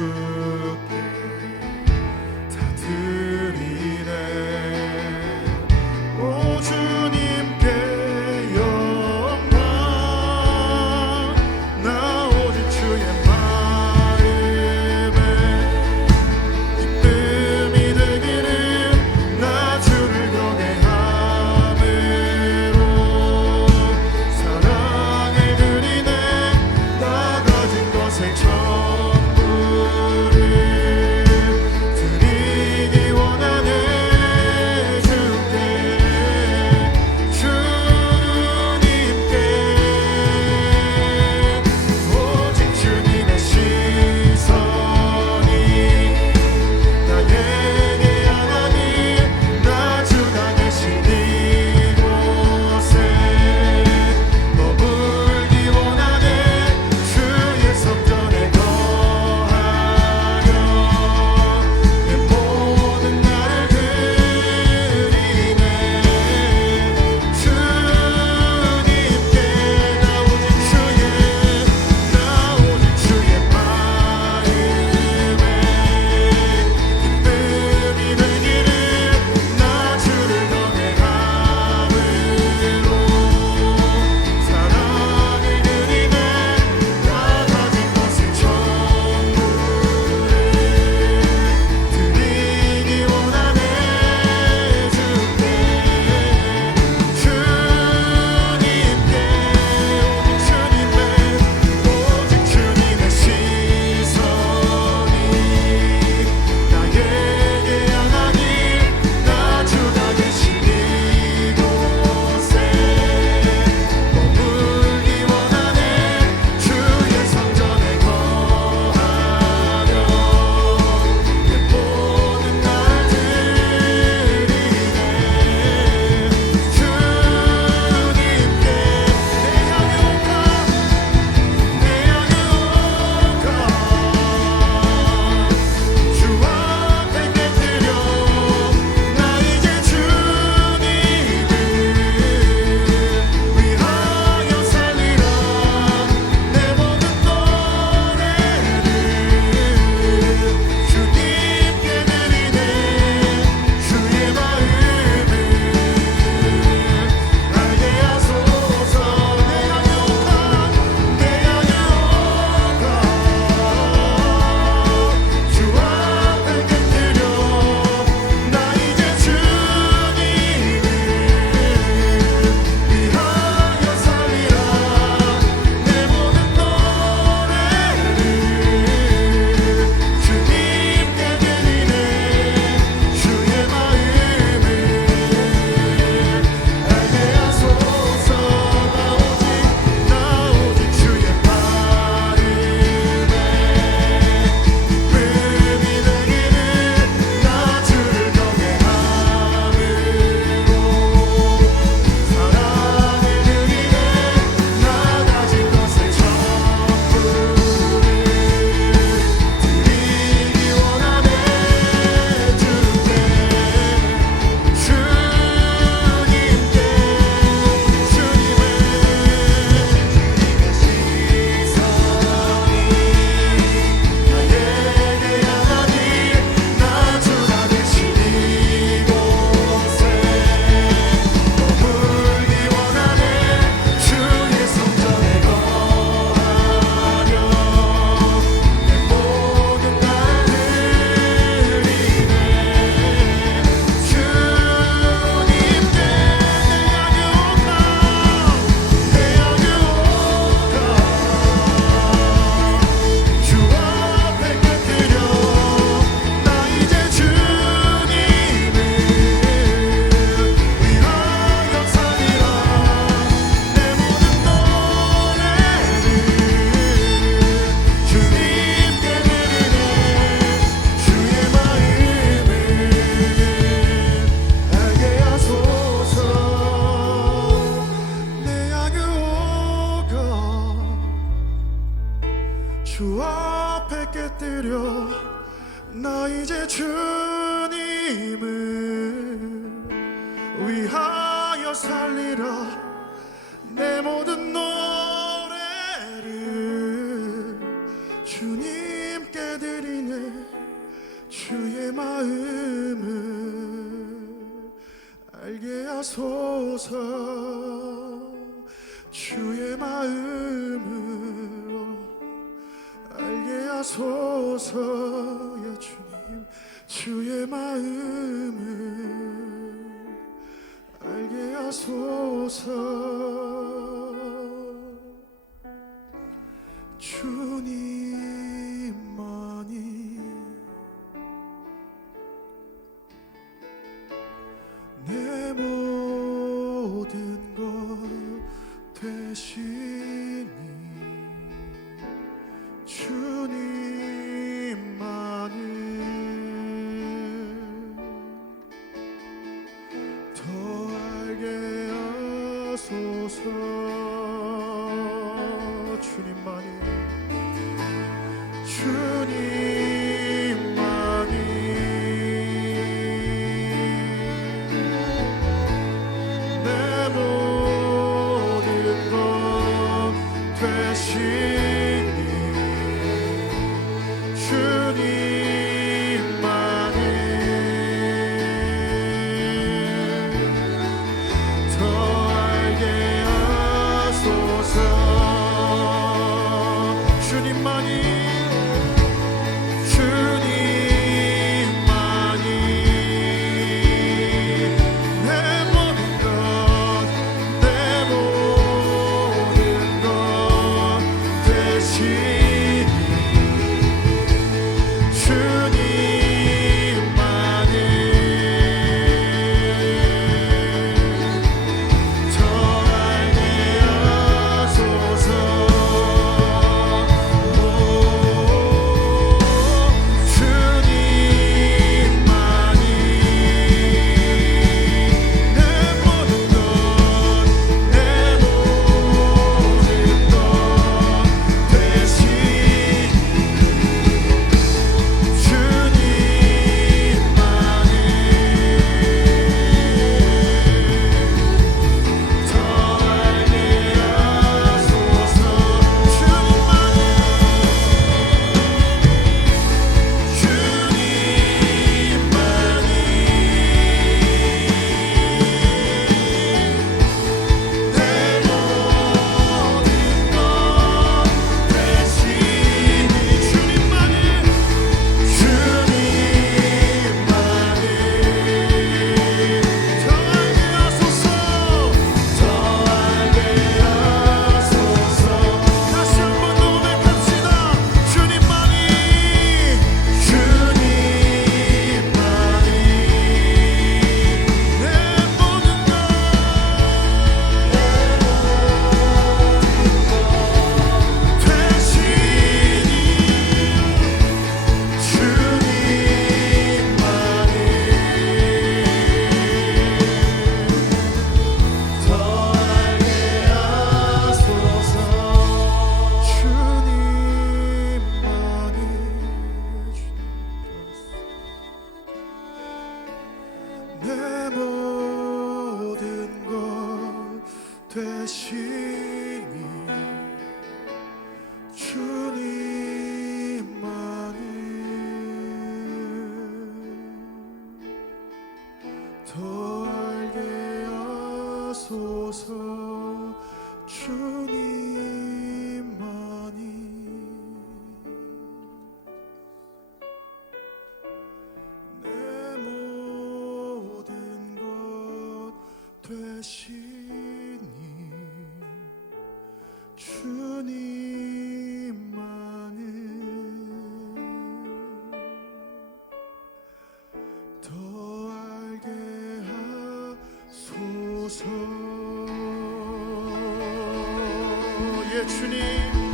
주 주님을 위하여 살리라. 내 모든 노래를 주님께 드리네. 주의 마음을 알게 하소서. 주의 마음을 알게 하소서. 예 주님 주의 마음을 알게 하소서. 주님. 하소서 주님만이. 내 모든 것 되시니 주님만을 더 알게 하소서. 주님